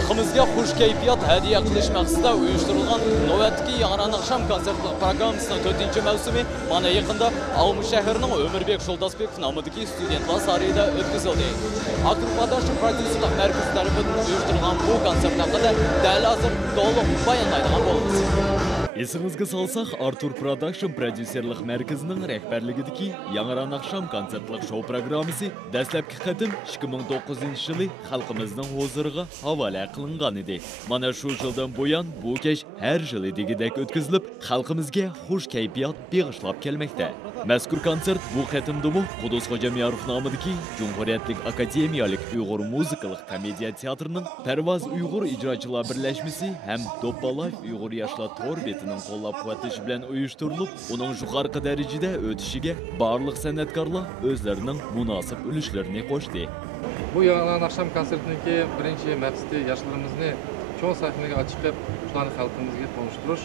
Halkımızga xush kayfiyat hediye qilish maqsadida uyushtirilgan navbatdagi Yangiran akşam konsert programmasining 4-mavsumi mana yaqinda Almu shahrining Ömürbek Sholdasbek nomidagi studentlar sarayida o'tkazildi. Aktyor Padashi prodyuserlik markazi tarafidan uyushtirilgan bu konsert haqida dal hozir to'liq bayonlaydigan bo'lamiz. Esingizga salsaq, Artur Production prodyuserlik markazining rahbarligidagi Yangiran akşam konsertlik show programmasi dastlabki qatim 2009-yili xalqimizning huzuriga havola qilingan edi. Mana shu yildan buyon bu kech har yil degidek o'tkazilib, xalqimizga xush kayfiyat bag'ishlab kelmoqda. Mazkur konsert bu qatimdimi Qudus Xo'jamiyarov nomidagi Cumhuriyetlik Akademiyalik Uyg'ur muzikalik komediya teatrining Parvoz Uyg'ur ijrochilar birlashmasi ham Do'ppalay Uyg'ur yoshlar to'rbetining qo'llab-quvvatlashi bilan uyushtirilib, uning yuqori darajada o'tishiga barliq san'atkorlar o'zlarining munosib ulushlarini qo'shdi. Bu Yangiran akşam konsertiniki birinchi maqsadi yoshlarimizni cho'ng sahnaga chiqib, shularni xalqimizga tanishtirish.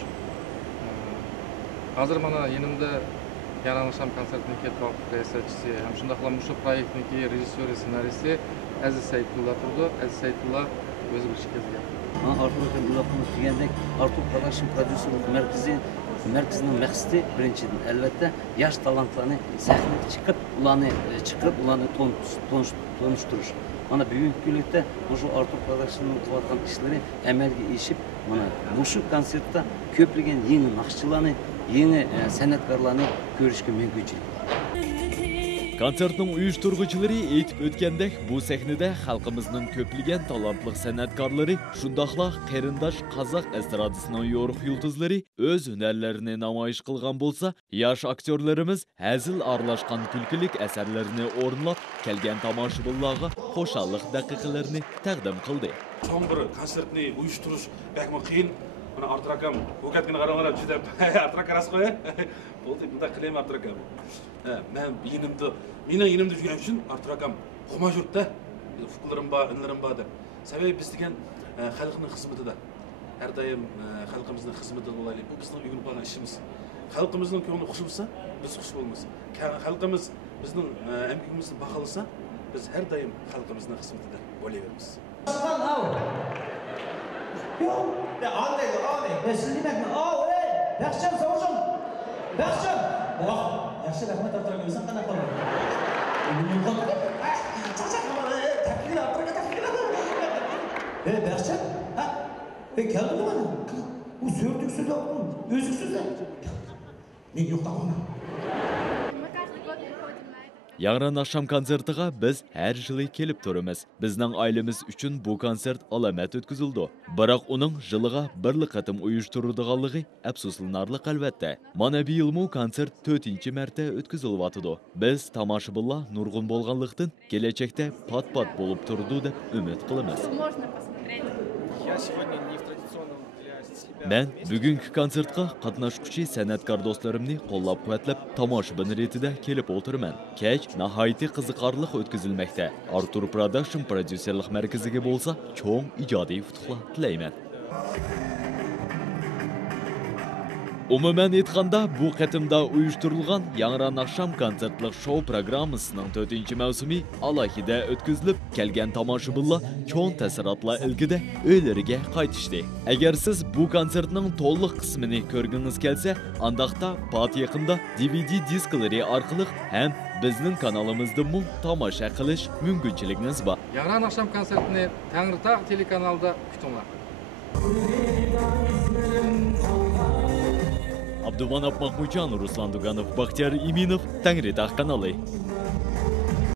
Hozir mana yonimda Yangiran akşam konsertiniki rejissyorchisi, ham shundaqla shu proyektniki rejissyori, ssenaristi Aziz Saidullo turdi. Aziz Saidullo o'zi bir shikazga. Artur aka buloqimiz degandek, Artur Production prodyuserlik markazining maqsadi birinchidan albatta yosh talantlarni sahnaga chiqib, ularni tonishtirish. Mana bugungi kunlikda shu Artur Productionning qilayotgan ishlari amalga oshib, mana shu konsertda ko'plagan yangi naqshchilarni, yangi san'atkorlarni ko'rishga mumkinchilik. Konsertning uyushtiruvchilari aytib o'tgandek, bu sahnada xalqimizning ko'plagan talantli san'atkorlari, shundaqla qarindosh qozoq estradasining yorug' yulduzlari o'z hunarlarini namoyish qilgan bo'lsa, yosh aktyorlarimiz hazil aralashgan kulkilik asarlarini o'rinlab, kelgan tomoshabinlarga xo'shallik daqiqalarini taqdim qildi. Cho'ng bir konsertni uyushtirish bakma qiyin. Mana Artur akam o'katgina qaranglar, juda Artur aka ras qo'y. Bo'ldi, bunda qilayman Artur aka. Men mening yonimda yurgan uchun Artur akam xuma yurtda fikrlarim bor, inlarim bor deb. Sababi biz degan xalqning xizmatida. Har doim xalqimizning xizmatida bo'laylik. Bu bizning uyg'un bo'lgan ishimiz. Xalqimizning ko'ngli xush bo'lsa, biz xush bo'lamiz. Xalqimiz bizning emkimizni baholasa, biz har doim xalqimizning xizmatida bo'layveramiz. Ya ağlaydı. Ben siz demekmi? Yaxşım, savaşım. Yaxşım. Yaxşı rahmet Artur aka, sen qana qolma. Takdir Artur aka, takdir. Yaxşım. Keldin mi bana? Bu sördüksüz de, özüksüz de. Men yo'qda qolma. Yangiran akşam konsertiga biz har yili kelib turamiz. Bizning oilamiz uchun bu konsert alamat o'tkazildi. Biroq uning yiliga bir qatim uyushtirilganligi afsuslanarli albatta. Mana bu yilmi konsert 4-marta o'tkazilyapti. Biz tomoshabinlar nurg'un bo'lganlikdan kelajakda pat-pat bo'lib turdi deb umid qilamiz. Men bugungi konsertga qatnashuvchi san'atkor do'stlarimni qo'llab-quvvatlab tomoshabin retida kelib o'tirman. Kech nihoyatda qiziqarli o'tkazilmoqda. Artur Production prodyuserlik markaziga bo'lsa, cho'ng ijodiy futuhlar tilayman. Umuman aytganda, bu qatimda uyushtirilgan Yangiran akşam konsertlik show programmasining 4-mavsumi alohida o'tkazilib, kelgan tomoshabinlar cho'ng taassurotlar ilgida uylariga qaytishdi. Agar siz bu konsertning to'liq qismini ko'rgingiz kelsa, andaqda pat yaqinda DVD disklari orqali ham bizning kanalimizda tomosha qilish mumkinchiligingiz bor. Yangiran akşam konsertini Tangritog' telekanalida kutinglar. Abdumanap Mahmudjan, Ruslan Duganov, Baxtiyor Iminov, Tangritog' kanali.